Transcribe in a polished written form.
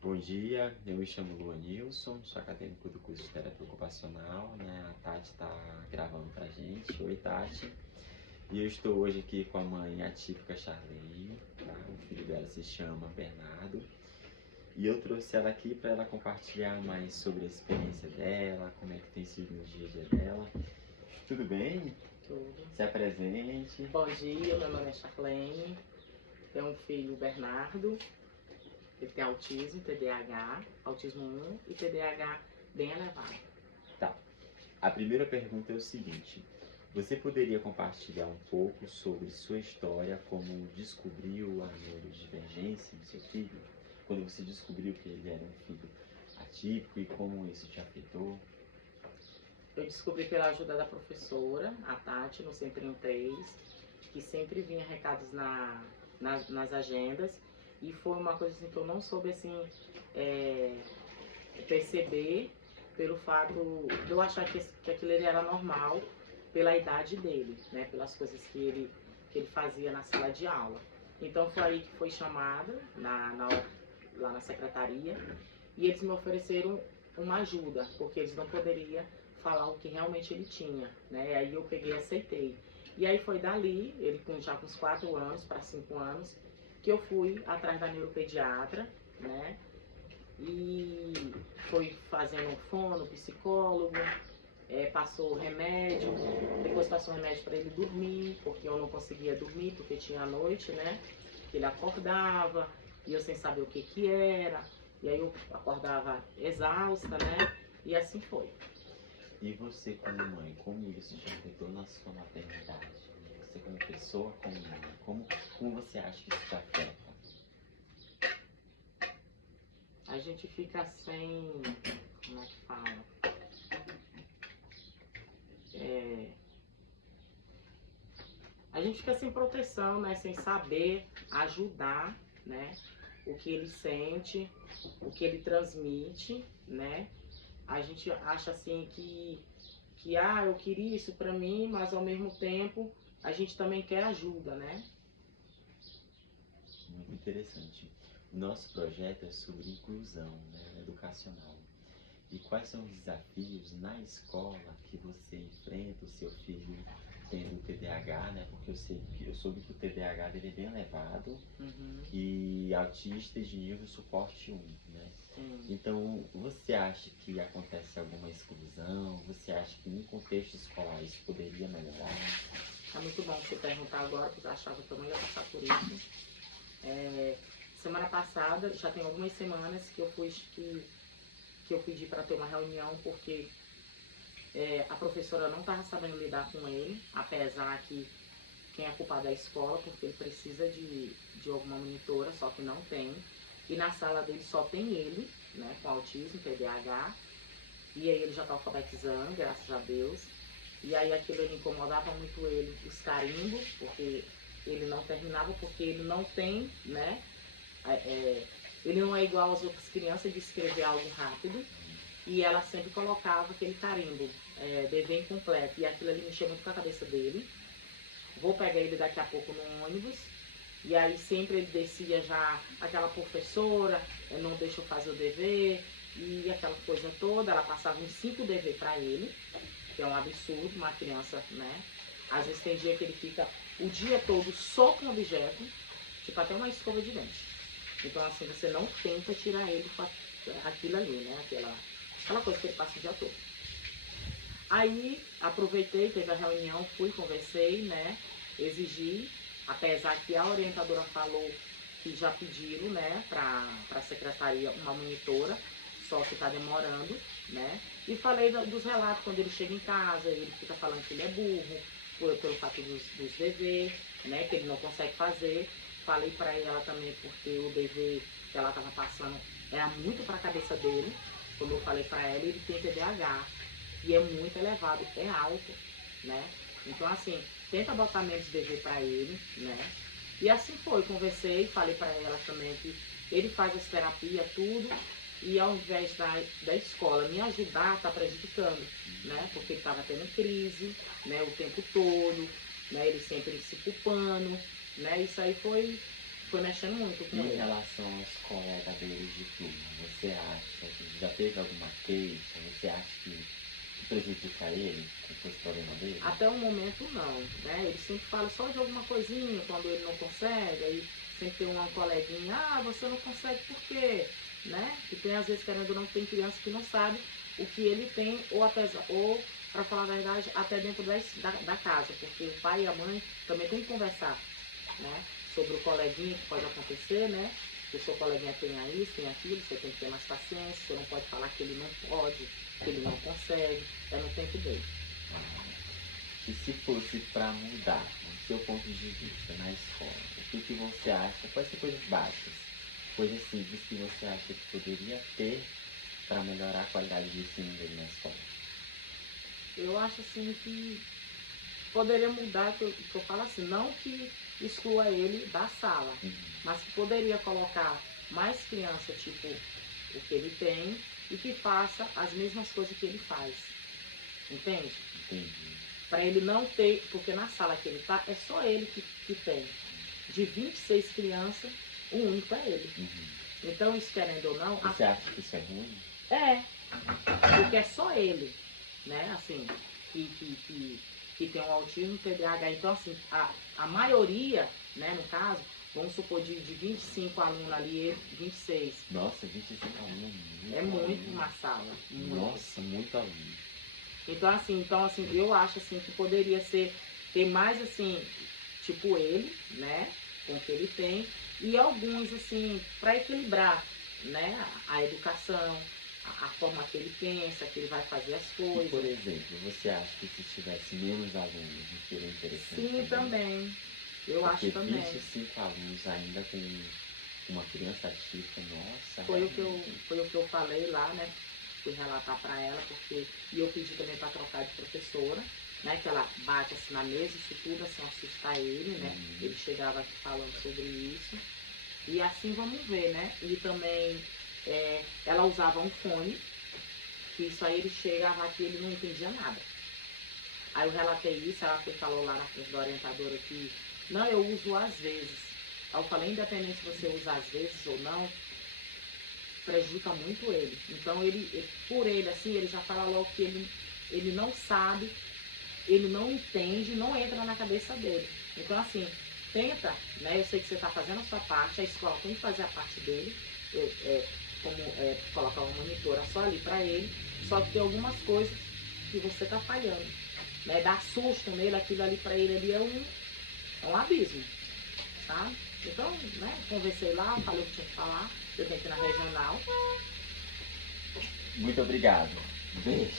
Bom dia, eu me chamo Luanilson, sou acadêmico do curso de Terapia Ocupacional, né? A Tati está gravando pra gente. Oi, Tati. E eu estou hoje aqui com a mãe atípica Charlene, tá? O filho dela se chama Bernardo. E eu trouxe ela aqui para ela compartilhar mais sobre a experiência dela, como é que tem sido no dia a dia dela. Tudo bem? Tudo. Se apresente. Bom dia, meu nome é Charlene, tenho um filho, Bernardo, ele tem autismo, TDAH, autismo 1 e TDAH bem elevado. Tá. A primeira pergunta é o seguinte: você poderia compartilhar um pouco sobre sua história, como descobriu a neurodivergência do seu filho? Quando você descobriu que ele era um filho atípico e como isso te afetou? Eu descobri pela ajuda da professora, a Tati, no 133, que sempre vinha recados nas agendas, e foi uma coisa assim, que eu não soube assim, perceber pelo fato de eu achar que aquilo era normal pela idade dele, né, pelas coisas que ele fazia na sala de aula. Então foi aí que foi chamada lá na secretaria, e eles me ofereceram uma ajuda, porque eles não poderiam falar o que realmente ele tinha, né? Aí eu peguei e aceitei. E aí foi dali, ele já com uns 4 anos para 5 anos, que eu fui atrás da neuropediatra, né? E foi fazendo fono, psicólogo, passou remédio, depois passou remédio para ele dormir, porque eu não conseguia dormir, porque tinha a noite, né? Que ele acordava, e eu sem saber o que que era, e aí eu acordava exausta, né? E assim foi. E você como mãe, como isso te afetou na sua maternidade? Você como pessoa, como mãe, como você acha que isso te afeta? A gente fica sem, como é que fala? A gente fica sem proteção, né? Sem saber ajudar, né? O que ele sente, o que ele transmite, né? A gente acha assim que eu queria isso pra mim, mas ao mesmo tempo a gente também quer ajuda, né? Muito interessante. O nosso projeto é sobre inclusão, né, educacional. E quais são os desafios na escola que você enfrenta o seu filho tendo o TDAH, né? Porque eu soube que o TDAH dele é bem elevado e autista de nível suporte 1, né? Sim. Então, você acha que acontece alguma exclusão? Você acha que no contexto escolar isso poderia melhorar? É muito bom você perguntar agora, porque eu achava que eu não ia passar por isso. Semana passada, já tem algumas semanas que eu pedi para ter uma reunião, porque a professora não estava sabendo lidar com ele, apesar que quem é culpado é a escola, porque ele precisa de alguma monitora, só que não tem. E na sala dele só tem ele, né, com autismo, TDAH, e aí ele já está alfabetizando, graças a Deus. E aí aquilo ele incomodava muito ele, os carimbos, porque ele não terminava, porque ele não tem, né, ele não é igual às outras crianças de escrever algo rápido, e ela sempre colocava aquele carimbo, dever incompleto, e aquilo ali mexia muito com a cabeça dele. Vou pegar ele daqui a pouco no ônibus, e aí sempre ele descia já, aquela professora não deixou fazer o dever, e aquela coisa toda, ela passava uns 5 dever para ele, que é um absurdo, uma criança, né? Às vezes tem dia que ele fica o dia todo só com objeto, tipo até uma escova de dente. Então assim, você não tenta tirar ele com aquilo ali, né? Aquela coisa que ele passa o dia todo. Aí aproveitei, teve a reunião, fui, conversei, né? Exigi, apesar que a orientadora falou que já pediram, né, para a secretaria uma monitora, só que está demorando, né? E falei dos relatos quando ele chega em casa, ele fica falando que ele é burro, pelo fato dos deveres, né, que ele não consegue fazer. Falei para ela também porque o dever que ela estava passando era muito para a cabeça dele. Como eu falei para ela, ele tem TDAH e é muito elevado, é alto, né? Então assim, tenta botar menos dever para ele, né? E assim foi, conversei, falei para ela também que ele faz as terapias, tudo, e ao invés da escola me ajudar, tá prejudicando, né? Porque ele estava tendo crise, né, o tempo todo, né? Ele sempre se culpando, né? Isso aí foi mexendo muito com E em ele. relação aos colegas deles de turma, já teve alguma queixa? Você acha que prejudica ele com esse problema dele? Até o momento não, né? Ele sempre fala só de alguma coisinha quando ele não consegue, aí sempre tem uma coleguinha, você não consegue por quê? Né? E tem às vezes, querendo ou não, tem criança que não sabe o que ele tem, ou para falar a verdade, até dentro da casa, porque o pai e a mãe também tem que conversar, né? Sobre o coleguinha que pode acontecer, né? Que o seu coleguinha tenha isso, tem aquilo, você tem que ter mais paciência, você não pode falar que ele não pode, que ele não consegue, é no tempo dele. E se fosse para mudar o seu ponto de vista na escola, o que você acha? Pode ser coisas básicas, coisas simples que você acha que poderia ter para melhorar a qualidade de ensino dele na escola? Eu acho assim que poderia mudar, que eu falo assim, não que exclua ele da sala, mas que poderia colocar mais criança, tipo o que ele tem, e que faça as mesmas coisas que ele faz. Entende? Entendi. Para ele não ter, porque na sala que ele tá, é só ele que tem. De 26 crianças, o único é ele. Então, isso querendo ou não... Você acha que isso é ruim? É, porque é só ele, né, assim, que tem um autismo, TDAH. Então, assim, a maioria, né, no caso, vamos supor, de 25 alunos ali, 26. Nossa, 25 alunos. É muito uma sala. Muito. Nossa, muito aluno. Então, assim, eu acho, assim, que poderia ter mais, assim, tipo ele, né, com o que ele tem, e alguns, assim, para equilibrar, né, a educação, a forma que ele pensa, que ele vai fazer as coisas. E, por exemplo, você acha que se tivesse menos alunos, não seria interessante? Sim, também. Eu porque acho também. 25 alunos ainda com uma criança atípica, nossa. Foi o que eu falei lá, né? Fui relatar para ela, e eu pedi também para trocar de professora, né? Que ela bate assim na mesa, isso tudo, assim, assustar ele, né? Ele chegava aqui falando sobre isso. E assim vamos ver, né? E também ela usava um fone, que isso aí ele chegava aqui e ele não entendia nada. Aí eu relatei isso, ela falou lá na frente da orientadora que não, eu uso às vezes. Aí eu falei, independente se você usa às vezes ou não, prejudica muito ele. Então por ele, assim, ele já fala logo que ele não sabe, ele não entende, não entra na cabeça dele. Então, assim, tenta, né? Eu sei que você está fazendo a sua parte, a escola tem que fazer a parte dele, colocar uma monitora só ali para ele, só que tem algumas coisas que você está falhando, né? Dar susto nele, aquilo ali para ele ali é um abismo, sabe? Então, né, conversei lá, falei o que tinha que falar, eu tenho que ir na regional. Muito obrigado. Beijo.